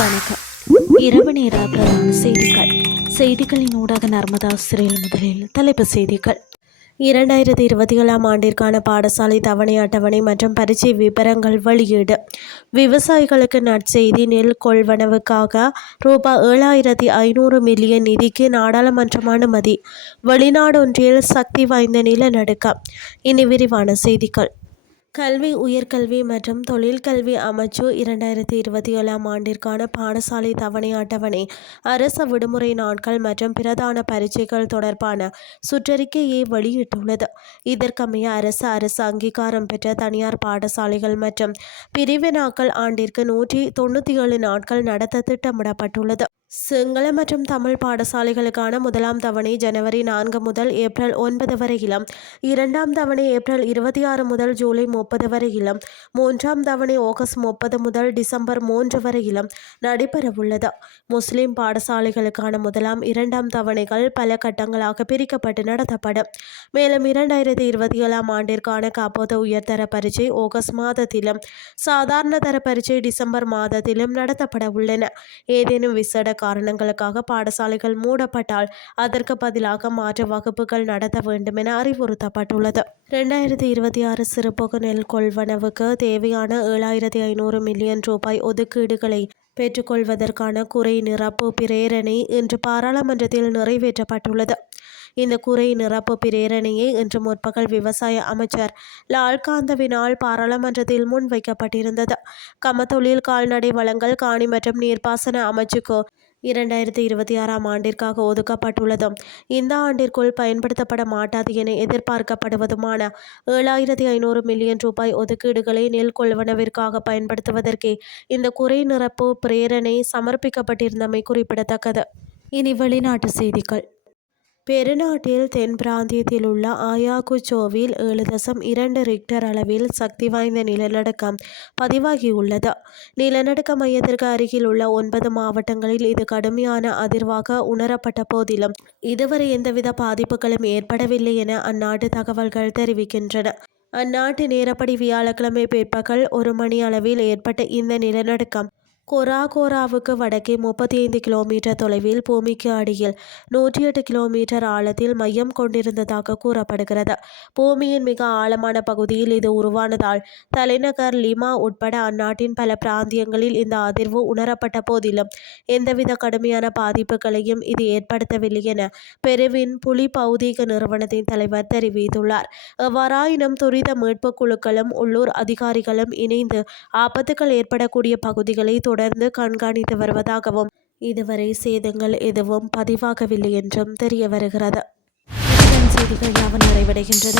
வணக்கம். இரவு நேர பிரதான செய்திகளின் ஊடாக நர்மதா சிறையில் முதலில் தலைப்புச் செய்திகள். 2027ஆம் ஆண்டிற்கான பாடசாலை தவணை அட்டவணை மற்றும் பரீட்சை விபரங்கள் வெளியீடு. விவசாயிகளுக்கு நற்செய்தி. நெல் கொள்வனவுக்காக ரூபாய் 7,500 மில்லியன் நிதிக்கு நாடாளுமன்றம் அனுமதி. வெளிநாடொன்றில் சக்தி வாய்ந்த நிலநடுக்கம். இனி விரிவான செய்திகள். கல்வி, உயர்கல்வி மற்றும் தொழிற்கல்வி அமைச்சு 2027ஆம் ஆண்டிற்கான பாடசாலை தவணை அட்டவணை, அரச விடுமுறை நாட்கள் மற்றும் பிரதான பரீட்சைகள் தொடர்பான சுற்றறிக்கையை வெளியிட்டுள்ளது. இதற்கமைய அரசு அங்கீகாரம் பெற்ற தனியார் பாடசாலைகள் மற்றும் பிரிவினாக்கள் ஆண்டிற்கு 197 நாட்கள் நடத்த திட்டமிடப்பட்டுள்ளது. சிங்கள மற்றும் தமிழ் பாடசாலைகளுக்கான முதலாம் தவணை ஜனவரி 4 முதல் ஏப்ரல் 9 வரையிலும், இரண்டாம் தவணை ஏப்ரல் 26 முதல் ஜூலை 30 வரையிலும், மூன்றாம் தவணை ஆகஸ்ட் 30 முதல் டிசம்பர் 3 வரையிலும் நடைபெறவுள்ளது. முஸ்லிம் பாடசாலைகளுக்கான முதலாம், இரண்டாம் தவணைகள் பல கட்டங்களாக பிரிக்கப்பட்டு நடத்தப்படும். மேலும் 2027ஆம் ஆண்டிற்கான காப்போத உயர்தர பரீட்சை ஆகஸ்ட் மாதத்திலும், சாதாரண தர பரீட்சை டிசம்பர் மாதத்திலும் நடத்தப்பட உள்ளன. ஏதேனும் விசேட காரணங்களுக்காக பாடசாலைகள் மூடப்பட்டால் அதற்கு பதிலாக மாற்று வகுப்புகள் நடத்த வேண்டும் என அறிவுறுத்தப்பட்டுள்ளது. 2026 சிறுபோக நெல் கொள்வனவுக்கு தேவையான 7,500 மில்லியன் ரூபாய் ஒதுக்கீடுகளை பெற்றுக்கொள்வதற்கான குறை நிரப்பு பிரேரணை இன்று பாராளுமன்றத்தில் நிறைவேற்றப்பட்டுள்ளது. இந்த குறை நிரப்பு பிரேரணையை இன்று முற்பகல் விவசாய அமைச்சர் லால்காந்தவினால் பாராளுமன்றத்தில் முன்வைக்கப்பட்டிருந்தது. கமத்தொழில், கால்நடை வளங்கள், காணி மற்றும் நீர்ப்பாசன அமைச்சுக்கு 2026ஆம் ஆண்டிற்காக ஒதுக்கப்பட்டுள்ளதும் இந்த ஆண்டிற்குள் பயன்படுத்தப்பட மாட்டாது என எதிர்பார்க்கப்படுவதுமான 7,500 மில்லியன் ரூபாய் ஒதுக்கீடுகளை நெல் கொள்வனவிற்காக பயன்படுத்துவதற்கே இந்த குறை நிரப்பு பிரேரணை சமர்ப்பிக்கப்பட்டிருந்தமை குறிப்பிடத்தக்கது. இனி வெளிநாட்டு செய்திகள். பெருநாட்டில் தென் பிராந்தியத்தில் உள்ள ஆயாகுச்சோவில் 7.2 ரிக்டர் அளவில் சக்தி வாய்ந்த நிலநடுக்கம் பதிவாகியுள்ளது. நிலநடுக்க மையத்திற்கு அருகில் உள்ள 9 மாவட்டங்களில் இது கடுமையான அதிர்வாக உணரப்பட்ட போதிலும் இதுவரை எந்தவித பாதிப்புகளும் ஏற்படவில்லை என அந்நாட்டு தகவல்கள் தெரிவிக்கின்றன. அந்நாட்டு நேரப்படி வியாழக்கிழமை பிற்பகல் 1 மணி அளவில் ஏற்பட்ட இந்த நிலநடுக்கம் கொராகோராவுக்கு வடக்கே 35 கிலோமீட்டர் தொலைவில் பூமிக்கு அடியில் 108 கிலோமீட்டர் ஆழத்தில் மையம் கொண்டிருந்ததாக கூறப்படுகிறது. பூமியின் மிக ஆழமான பகுதியில் இது உருவானதால் தலைநகர் லிமா உட்பட அந்நாட்டின் பல பிராந்தியங்களில் இந்த அதிர்வு உணரப்பட்ட போதிலும் எந்தவித கடுமையான பாதிப்புகளையும் இது ஏற்படுத்தவில்லை என பெருவின் புலி பௌதீக நிறுவனத்தின் தலைவர் தெரிவித்துள்ளார். எவ்வாறாயினும் துரித மீட்பு குழுக்களும் உள்ளூர் அதிகாரிகளும் இணைந்து ஆபத்துகள் ஏற்படக்கூடிய பகுதிகளை தொடர்ந்து கண்காணித்து வருவதாகவும் இதுவரை சேதங்கள் எதுவும் பதிவாகவில்லை என்றும் தெரிய வருகிறது. செய்திகள் யாவும் நிறைவடைகின்றன.